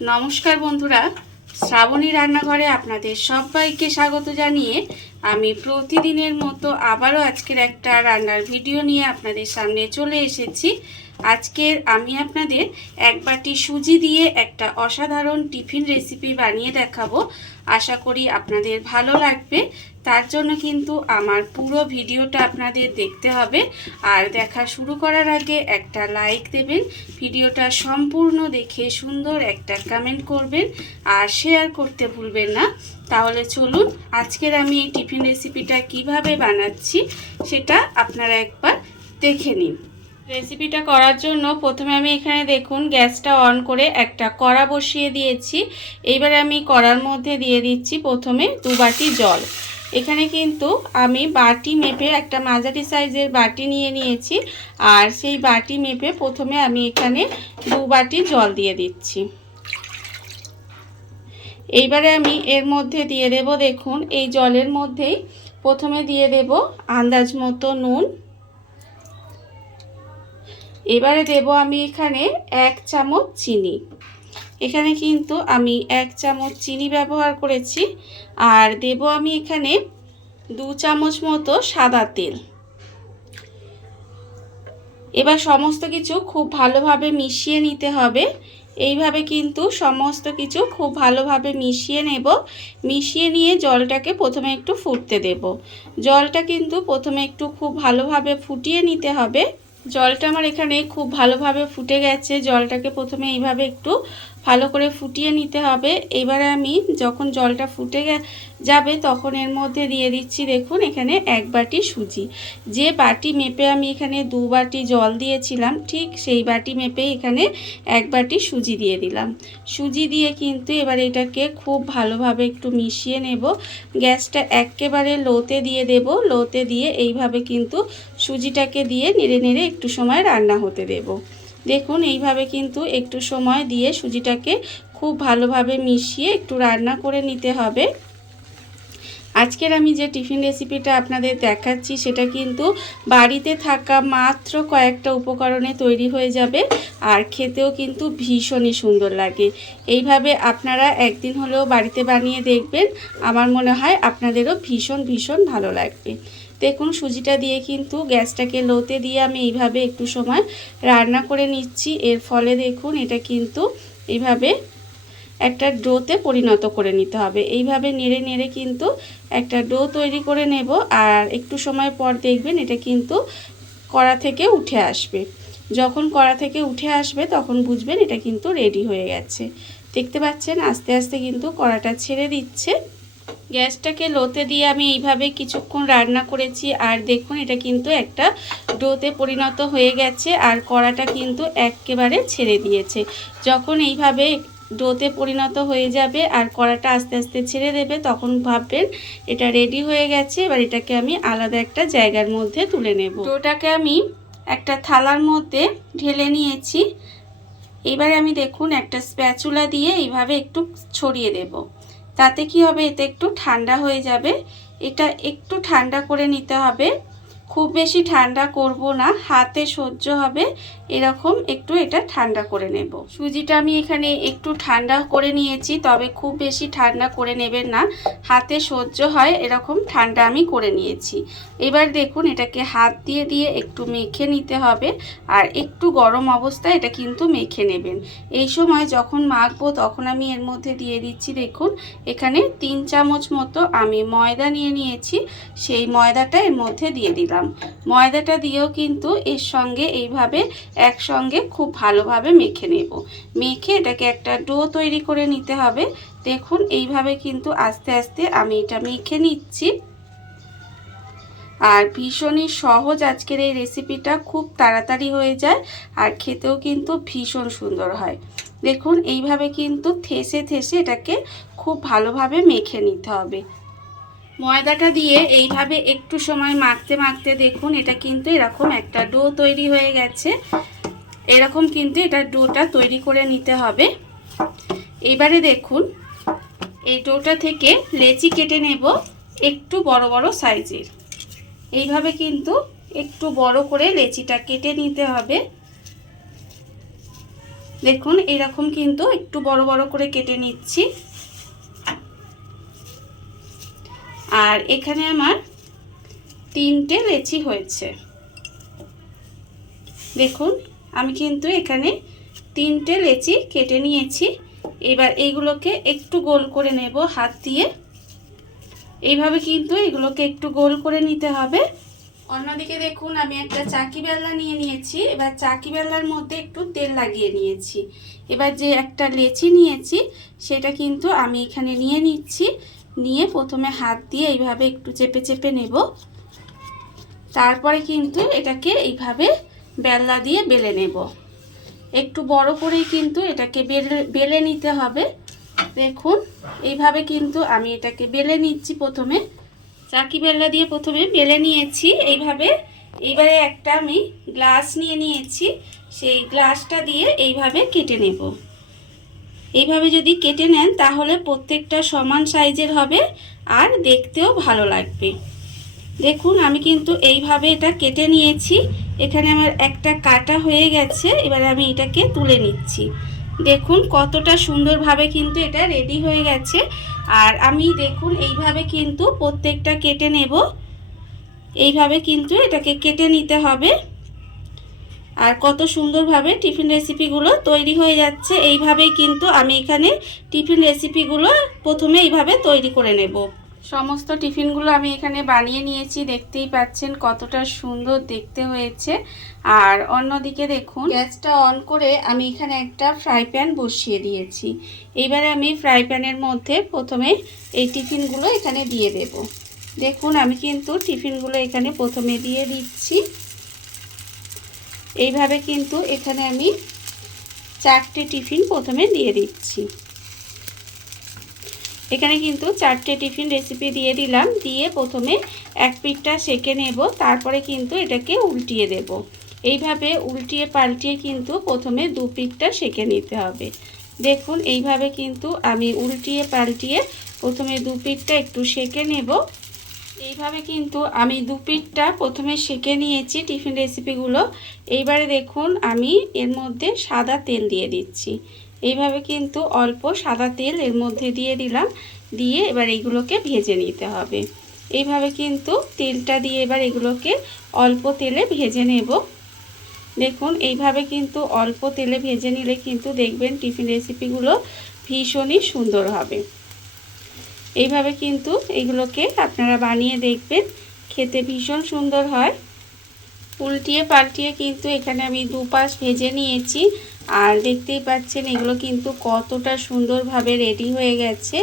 নমস্কার বন্ধুরা, শ্রাবণী রান্নাঘরে আপনাদের সবাইকে স্বাগত জানিয়ে আমি প্রতিদিনের মতো আবারও আজকের একটা রান্নার ভিডিও নিয়ে আপনাদের সামনে চলে এসেছি। আজকের আমি আপনাদের এক বাটি সুজি দিয়ে একটা অসাধারণ টিফিন রেসিপি বানিয়ে দেখাবো। আশা করি আপনাদের ভালো লাগবে। তার জন্য কিন্তু আমার পুরো ভিডিওটা আপনাদের দেখতে হবে। আর দেখা শুরু করার আগে একটা লাইক দেবেন, ভিডিওটা সম্পূর্ণ দেখে সুন্দর একটা কমেন্ট করবেন আর শেয়ার করতে ভুলবেন না। তাহলে চলুন আজকের আমি এই টিফিন রেসিপিটা কিভাবে বানাচ্ছি সেটা আপনারা একবার দেখে নিন। রেসিপিটা করার জন্য প্রথমে আমি এখানে দেখুন গ্যাসটা অন করে একটা কড়া বসিয়ে দিয়েছি। এইবারে আমি কড়ার মধ্যে দিয়ে দিচ্ছি প্রথমে 2 বাটি জল। এখানে কিন্তু আমি বাটি মেপে একটা মাঝারি সাইজের বাটি নিয়ে নিয়েছি, আর সেই বাটি মেপে প্রথমে আমি এখানে 2 বাটি জল দিয়ে দিচ্ছি। এইবারে আমি এর মধ্যে দিয়ে দেব, দেখুন এই জলের মধ্যেই প্রথমে দিয়ে দেব আন্দাজ মতো নুন। এবারে দেব আমি এখানে 1 চামচ চিনি। এখানে কিন্তু আমি 1 চামচ চিনি ব্যবহার করেছি। আর দেব আমি এখানে 2 চামচ মতো সাদা তেল। এবার সমস্ত কিছু খুব ভালোভাবে মিশিয়ে নিতে হবে। এইভাবে কিন্তু সমস্ত কিছু খুব ভালোভাবে মিশিয়ে নেব। মিশিয়ে নিয়ে জলটাকে প্রথমে একটু ফুটতে দেব। জলটা কিন্তু প্রথমে একটু খুব ভালোভাবে ফুটিয়ে নিতে হবে। জলটা আমার এখানে খুব ভালোভাবে ফুটে গেছে। জলটাকে প্রথমে এইভাবে একটু ভালো করে ফুটিয়ে নিতে হবে। এবারে আমি যখন জলটা ফুটে যাবে তখন এর মধ্যে দিয়ে দিচ্ছি, দেখুন এখানে 1 বাটি সুজি। যে বাটি মেপে আমি এখানে 2 বাটি জল দিয়েছিলাম, ঠিক সেই বাটি মেপে এখানে 1 বাটি সুজি দিয়ে দিলাম। সুজি দিয়ে কিন্তু এবার এটাকে খুব ভালোভাবে একটু মিশিয়ে নেব। গ্যাসটা একেবারে লোতে দিয়ে দেব। লোতে দিয়ে এইভাবে কিন্তু সুজিটাকে দিয়ে নেড়ে নেড়ে একটু সময় রান্না হতে দেব। দেখুন এইভাবে কিন্তু একটু সময় দিয়ে সুজিটাকে খুব ভালোভাবে মিশিয়ে একটু রান্না করে নিতে হবে। আজকের আমি যে টিফিন রেসিপিটা আপনাদের দেখাচ্ছি সেটা কিন্তু বাড়িতে থাকা মাত্র কয়েকটা উপকরণে তৈরি হয়ে যাবে, আর খেতেও কিন্তু ভীষণই সুন্দর লাগে। এইভাবে আপনারা একদিন হলেও বাড়িতে বানিয়ে দেখবেন, আমার মনে হয় আপনাদেরও ভীষণ ভীষণ ভালো লাগবে। দেখুন সুজিটা দিয়ে কিন্তু গ্যাসটাকে লোতে দিয়ে আমি এইভাবে একটু সময় রান্না করে নিচ্ছি। এর ফলে দেখুন এটা কিন্তু এইভাবে একটা ডোতে পরিণত করে নিতে হবে। এইভাবে নেড়ে নেড়ে কিন্তু একটা ডো তৈরি করে নেব। আর একটু সময় পর দেখবেন এটা কিন্তু কড়া থেকে উঠে আসবে। যখন কড়া থেকে উঠে আসবে তখন বুঝবেন এটা কিন্তু রেডি হয়ে গেছে। দেখতে পাচ্ছেন আস্তে আস্তে কিন্তু কড়াটা ছেড়ে দিচ্ছে। গ্যাসটাকে লোতে দিয়ে আমি এইভাবে কিছুক্ষণ রান্না করেছি, আর দেখুন এটা কিন্তু একটা ডোতে পরিণত হয়ে গেছে আর কড়াটা কিন্তু একেবারে ছেড়ে দিয়েছে। যখন এইভাবে ডোতে পরিণত হয়ে যাবে আর কড়াটা আস্তে আস্তে ছেড়ে দেবে তখন ভাববেন এটা রেডি হয়ে গেছে। এবার এটাকে আমি আলাদা একটা জায়গার মধ্যে তুলে নেব। ডোটাকে আমি একটা থালার মধ্যে ঢেলে নিয়েছি। এবারে আমি দেখুন একটা স্প্যাচুলা দিয়ে এইভাবে একটু ছড়িয়ে দেব। তাতে কি হবে, এতে একটু ঠান্ডা হয়ে যাবে। এটা একটু ঠান্ডা করে নিতে হবে, খুব বেশি ঠান্ডা করব না, হাতে সহ্য হবে এরকম একটু এটা ঠান্ডা করে নেব। সুজিটা আমি এখানে একটু ঠান্ডা করে নিয়েছি, তবে খুব বেশি ঠান্ডা করে নেবেন না, হাতে সহ্য হয় এরকম ঠান্ডা আমি করে নিয়েছি। এবার দেখুন এটাকে হাত দিয়ে দিয়ে একটু মেখে নিতে হবে, আর একটু গরম অবস্থায় এটা কিন্তু মেখে নেবেন। এই সময় যখন মাখবো তখন আমি এর মধ্যে দিয়ে দিচ্ছি, দেখুন এখানে 3 চামচ মতো আমি ময়দা নিয়ে নিয়েছি। সেই ময়দাটা এর মধ্যে দিয়ে দিলাম। ময়দাটা দিয়েও কিন্তু এর সঙ্গে এইভাবে একসঙ্গে খুব ভালোভাবে মেখে নেব। মেখে এটাকে একটা ডো তৈরি করে নিতে হবে। দেখুন এইভাবে কিন্তু আস্তে আস্তে আমি এটা মেখে নিচ্ছি। আর ভীষণই সহজ আজকের এই রেসিপিটা, খুব তাড়াতাড়ি হয়ে যায় আর খেতেও কিন্তু ভীষণ সুন্দর হয়। দেখুন এইভাবে কিন্তু থেসে থেসে এটাকে খুব ভালোভাবে মেখে নিতে হবে। ময়দাটা দিয়ে এইভাবে একটু সময় মাখতে মাখতে দেখুন এটা কিন্তু এরকম একটা ডো তৈরি হয়ে গেছে। এরকম কিন্তু এটা ডোটা তৈরি করে নিতে হবে। এবারে দেখুন এই ডোটা থেকে লেচি কেটে নেব একটু বড় বড় সাইজের। এইভাবে কিন্তু একটু বড় করে লেচিটা কেটে নিতে হবে। দেখুন এরকম কিন্তু একটু বড় বড় করে কেটে নিচ্ছি। আর এখানে আমার 3টে লেচি হয়েছে। দেখুন আমি কিন্তু এখানে 3টে লেচি কেটে নিয়েছি। এবার এইগুলোকে একটু গোল করে নেব হাত দিয়ে। এইভাবে কিন্তু এগুলোকে একটু গোল করে নিতে হবে। অন্যদিকে দেখুন আমি একটা চাকি বেলনা নিয়ে নিয়েছি। এবার চাকি বেলনার মধ্যে একটু তেল লাগিয়ে নিয়েছি। এবার যে একটা লেচি নিয়েছি সেটা কিন্তু আমি এখানে নিয়ে নিচ্ছি। নিয়ে প্রথমে হাত দিয়ে এইভাবে একটু চেপে চেপে নেব। তারপরে কিন্তু এটাকে এইভাবে বেলনা দিয়ে বেলে নেব। একটু বড় করেই কিন্তু এটাকে বেলে নিতে হবে। দেখুন এইভাবে কিন্তু আমি এটাকে বেলে নিচ্ছি। প্রথমে চাকি বেলনা দিয়ে প্রথমে বেলে নিয়েছি এইভাবে। এবারে একটা আমি গ্লাস নিয়ে নিয়েছি, সেই গ্লাসটা দিয়ে এইভাবে কেটে নেব। এইভাবে যদি কেটে নেন তাহলে প্রত্যেকটা সমান সাইজের হবে আর দেখতেও ভালো লাগবে। দেখুন আমি কিন্তু এইভাবে এটা কেটে নিয়েছি। এখানে আমার একটা কাটা হয়ে গেছে। এবার আমি এটাকে তুলে নিচ্ছি। দেখুন কতটা সুন্দরভাবে কিন্তু এটা রেডি হয়ে গেছে। আর আমি দেখুন এইভাবে কিন্তু প্রত্যেকটা কেটে নেব। এইভাবে কিন্তু এটাকে কেটে নিতে হবে। আর কত সুন্দরভাবে টিফিন রেসিপিগুলো তৈরি হয়ে যাচ্ছে। এইভাবেই কিন্তু আমি এখানে টিফিন রেসিপিগুলো প্রথমে এইভাবে তৈরি করে নেব। সমস্ত টিফিনগুলো আমি এখানে বানিয়ে নিয়েছি। দেখতেই পাচ্ছেন কতটা সুন্দর দেখতে হয়েছে। আর অন্যদিকে দেখুন গ্যাসটা অন করে আমি এখানে একটা ফ্রাই প্যান বসিয়ে দিয়েছি। এইবারে আমি ফ্রাই প্যানের মধ্যে প্রথমে এই টিফিনগুলো এখানে দিয়ে দেব। দেখুন আমি কিন্তু টিফিনগুলো এখানে প্রথমে দিয়ে দিচ্ছি। এইভাবে কিন্তু এখানে আমি 4টে টিফিন প্রথমে দিয়ে দিচ্ছি। এখানে কিন্তু 4টে টিফিন রেসিপি দিয়ে দিলাম। দিয়ে প্রথমে এক পিঠটা সেঁকে নেব, তারপরে কিন্তু এটাকে উল্টিয়ে দেব। এইভাবে উল্টিয়ে পাল্টিয়ে কিন্তু প্রথমে 2 পিঠটা সেঁকে নিতে হবে। দেখুন এইভাবে কিন্তু আমি উল্টিয়ে পাল্টিয়ে প্রথমে 2 পিঠটা একটু সেঁকে নেব। এইভাবে কিন্তু আমি 2 পিঠটা প্রথমে সেঁকে নিয়েছি টিফিন রেসিপিগুলো। এইবারে দেখুন আমি এর মধ্যে সাদা তেল দিয়ে দিচ্ছি। এইভাবে কিন্তু অল্প সাদা তেল এর মধ্যে দিয়ে দিলাম। দিয়ে এবার এগুলোকে ভেজে নিতে হবে। এইভাবে কিন্তু তেলটা দিয়ে এবার এগুলোকে অল্প তেলে ভেজে নেব। দেখুন এইভাবে কিন্তু অল্প তেলে ভেজে নিলে কিন্তু দেখবেন টিফিন রেসিপিগুলো ভীষণই সুন্দর হবে। এইভাবে কিন্তু এগুলোকে আপনারা বানিয়ে দেখবেন, খেতে ভীষণ সুন্দর হয়। উল্টিয়ে পাল্টিয়ে কিন্তু এখানে আমি 2 পাশ ভেজে নিয়েছি। আর দেখতেই পাচ্ছেন এগুলো কিন্তু কতটা সুন্দরভাবে রেডি হয়ে গেছে।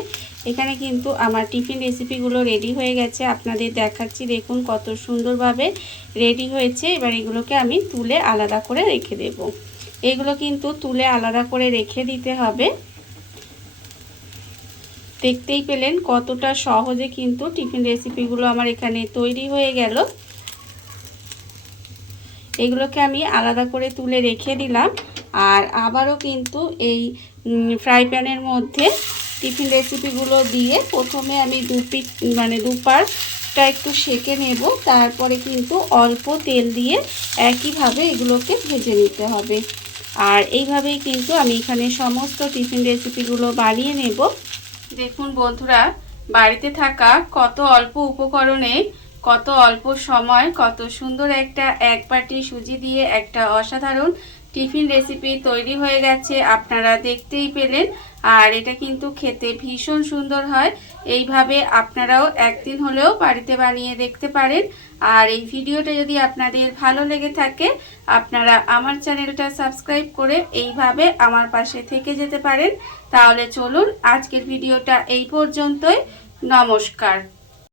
এখানে কিন্তু আমার টিফিন রেসিপিগুলো রেডি হয়ে গেছে, আপনাদের দেখাচ্ছি। দেখুন কত সুন্দরভাবে রেডি হয়েছে। এবার এগুলোকে আমি তুলে আলাদা করে রেখে দেব। এগুলো কিন্তু তুলে আলাদা করে রেখে দিতে হবে। দেখতেই পেলেন কতটা সহজে কিন্তু টিফিন রেসিপিগুলো আমার এখানে তৈরি হয়ে গেল। এগুলোকে আমি আলাদা করে তুলে রেখে দিলাম। আর আবারও কিন্তু এই ফ্রাই প্যানের মধ্যে টিফিন রেসিপিগুলো দিয়ে প্রথমে আমি 2 পিঠ মানে 2 পাশটা একটু সেঁকে নেব। তারপরে কিন্তু অল্প তেল দিয়ে একইভাবে এগুলোকে ভেজে নিতে হবে। আর এইভাবেই কিন্তু আমি এখানে সমস্ত টিফিন রেসিপিগুলো বানিয়ে নেব। দেখুন বন্ধুরা, বাড়িতে থাকা কত অল্প উপকরণে কত অল্প সময় কত সুন্দর একটা 1 বাটি সুজি দিয়ে একটা অসাধারণ টিফিন রেসিপি তৈরি হয়ে গেছে। আপনারা দেখতেই পেলেন। আর এটা কিন্তু খেতে ভীষণ সুন্দর হয়। এইভাবে আপনারাও একদিন হলেও বাড়িতে বানিয়ে দেখতে পারেন। আর এই ভিডিওটা যদি আপনাদের ভালো লেগে থাকে আপনারা আমার চ্যানেলটা সাবস্ক্রাইব করে এইভাবে আমার পাশে থেকে যেতে পারেন। তাহলে চলুন আজকের ভিডিওটা এই পর্যন্তই। নমস্কার।